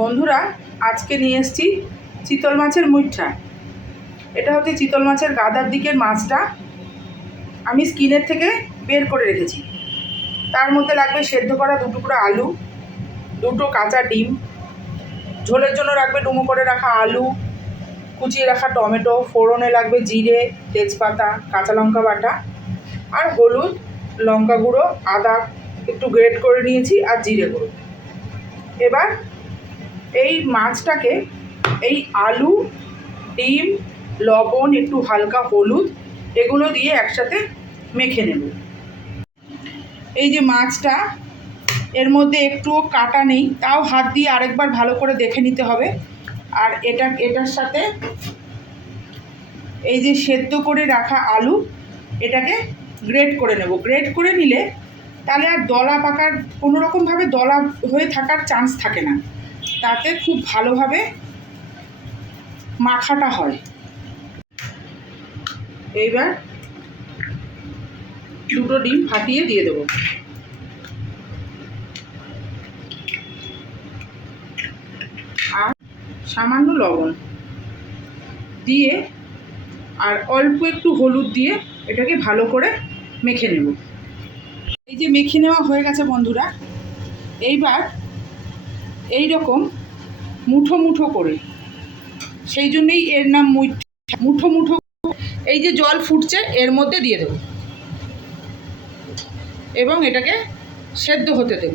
বন্ধুরা, আজকে নিয়ে এসেছি চিতল মাছের মুইঠা। এটা হচ্ছে চিতল মাছের গাদার দিকের মাছটা আমি স্কিনের থেকে বের করে রেখেছি। তার মধ্যে লাগবে সেদ্ধ করা 2 টুকরো আলু, 2টো কাঁচা ডিম, ঝোলের জন্য রাখবে ডুমো করে রাখা আলু, কুচিয়ে রাখা টমেটো, ফোড়নে লাগবে জিরে, তেজপাতা, কাঁচা লঙ্কা বাটা, আর হলুদ, লঙ্কা গুঁড়ো, আদা একটু গ্রেট করে নিয়েছি, আর জিরে গুঁড়ো। এবার এই মাছটাকে এই আলু, ডিম, লবণ, একটু হালকা হলুদ এগুলো দিয়ে একসাথে মেখে নেব। এই যে মাছটা, এর মধ্যে একটুও কাটা নেই, তাও হাত দিয়ে আরেকবার ভালো করে দেখে নিতে হবে। আর এটার সাথে এই যে সেদ্ধ করে রাখা আলু, এটাকে গ্রেট করে নেব। গ্রেট করে নিলে তাহলে আর দলা পাকার কোনো রকমভাবে দলা হয়ে থাকার চান্স থাকে না, তাতে খুব ভালোভাবে মাখাটা হয়। এইবার 2টো ডিম ফাটিয়ে দিয়ে দেবো, আর সামান্য লবণ দিয়ে আর অল্প একটু হলুদ দিয়ে এটাকে ভালো করে মেখে নেব। এই যে মেখে নেওয়া হয়ে গেছে বন্ধুরা। এইবার এই রকম মুঠো মুঠো করে, সেই জন্যই এর নাম মুঠো মুঠো। এই যে জল ফুটছে এর মধ্যে দিয়ে দেব এবং এটাকে সেদ্ধ হতে দেব।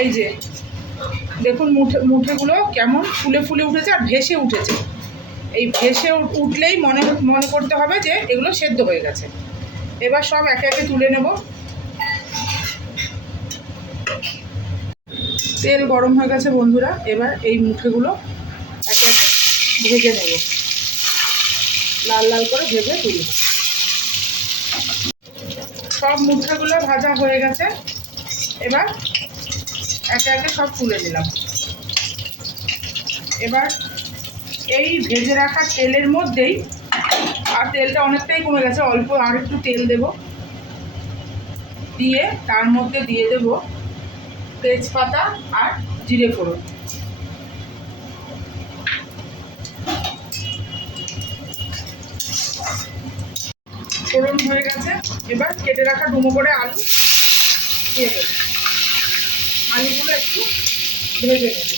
এই যে দেখুন মুঠেগুলো কেমন ফুলে ফুলে উঠেছে আর ভেসে উঠেছে। এই ভেসে উঠলেই মনে করতে হবে যে এগুলো সেদ্ধ হয়ে গেছে। এবার সব একে একে তুলে নেব। তেল গরম হয়ে গেছে বন্ধুরা। এবার এই মুঠেগুলো একে একে ভেজে নেব, লাল লাল করে ভেজে তুলি। সব মুঠেগুলো ভাজা হয়ে গেছে। এবার একে একে সব তুলে নিলাম। এবার এই ভেজে রাখা তেলের মধ্যেই, আর তেলটা অনেকটাই কমে গেছে, অল্প আর একটু তেল দেব, দিয়ে তার মধ্যে দিয়ে দেব তেজপাতা আর জিরে ফোড়ন। ফোড়ন হয়ে গেছে। এবার কেটে রাখা ডুমো করে আলু দিয়ে দেব। আলুগুলো একটু ভেজে নেব।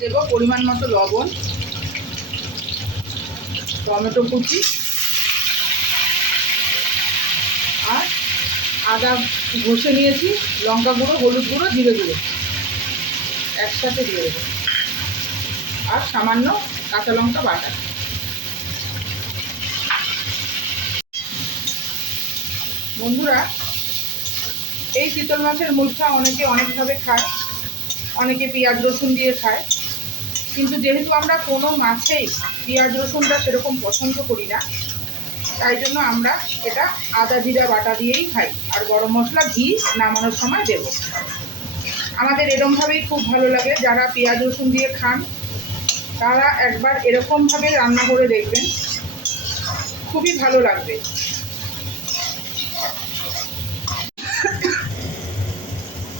দেব পরিমাণ মতো লবণ, টমেটো কুচি, আর আদা ঘষে নিয়েছি, লঙ্কা গুঁড়ো, হলুদ গুঁড়ো, জিরে গুঁড়ো একসাথে দিয়ে দেবো, আর সামান্য কাঁচা লঙ্কা বাটা। বন্ধুরা, এই চিতল মাছের মুইঠা অনেকে অনেকভাবে খায়, অনেকে পেঁয়াজ রসুন দিয়ে খায়, কিন্তু যেহেতু আমরা কোনো মাছেই পেঁয়াজ রসুনটা সেরকম পছন্দ করি না, তাই জন্য আমরা এটা আদা জিরা বাটা দিয়েই খাই, আর গরম মশলা ঘি নামানোর সময় দেব। আমাদের এরকমভাবেই খুব ভালো লাগে। যারা পেঁয়াজ রসুন দিয়ে খান তারা একবার এরকমভাবে রান্না করে দেখবেন, খুবই ভালো লাগবে।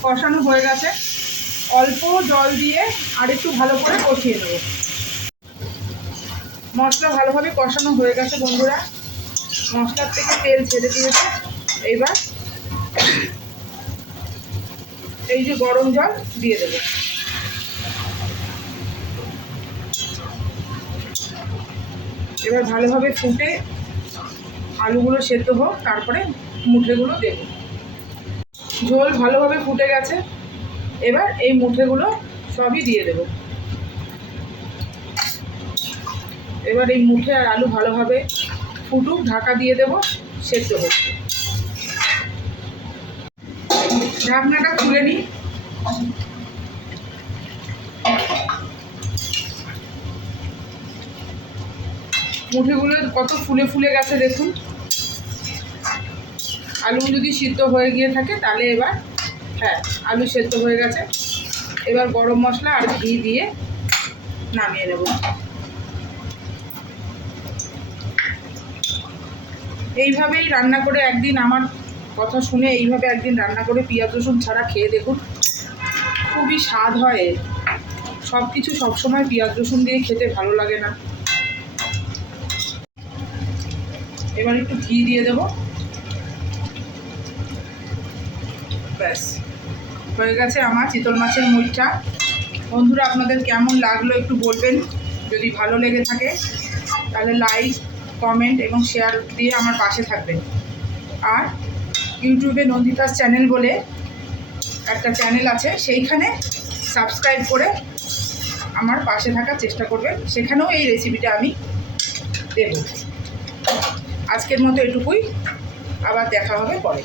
কষানো হয়ে গেছে, অল্প জল দিয়ে আর একটু ভালো করে কষিয়ে নেব। মশলা ভালোভাবে কষানো হয়ে গেছে বন্ধুরা, মশলার থেকে তেল ছেড়ে দিয়েছে। এইবার এই যে গরম জল দিয়ে দেব। এবার ভালোভাবে ফুটে আলুগুলো সেদ্ধ হোক, তারপরে মুঠেগুলো দেব। ঝোল ভালোভাবে ফুটে গেছে। এবার এই মুঠেগুলো সবই দিয়ে দেব। এবার এই মুঠে আর আলু ভালোভাবে ফুটুক, ঢাকা দিয়ে দেব, সেদ্ধ হোক। ঢাকনাটা খুলে নিই। মুঠেগুলো কত ফুলে ফুলে গেছে দেখুন। আলু যদি সিদ্ধ হয়ে গিয়ে থাকে তাহলে এবার, হ্যাঁ, আলু সেদ্ধ হয়ে গেছে। এবার গরম মশলা আর ঘি দিয়ে নামিয়ে নেব। এইভাবেই রান্না করে একদিন, আমার কথা শুনে এইভাবে একদিন রান্না করে পেঁয়াজ রসুন ছাড়া খেয়ে দেখুন, খুবই স্বাদ হয়। সব কিছু সবসময় পেঁয়াজ রসুন দিয়ে খেতে ভালো লাগে না। এবার একটু ঘি দিয়ে দেবো, ব্যাস হয়ে গেছে আমার চিতল মাছের মুইঠা। বন্ধুরা, আপনাদের কেমন লাগলো একটু বলবেন। যদি ভালো লেগে থাকে তাহলে লাইক, কমেন্ট এবং শেয়ার দিয়ে আমার পাশে থাকবেন। আর ইউটিউবে নন্দিতাস চ্যানেল বলে একটা চ্যানেল আছে, সেইখানে সাবস্ক্রাইব করে আমার পাশে থাকার চেষ্টা করবেন, সেখানেও এই রেসিপিটা আমি দেব। আজকের মতো এটুকুই, আবার দেখা হবে পরে।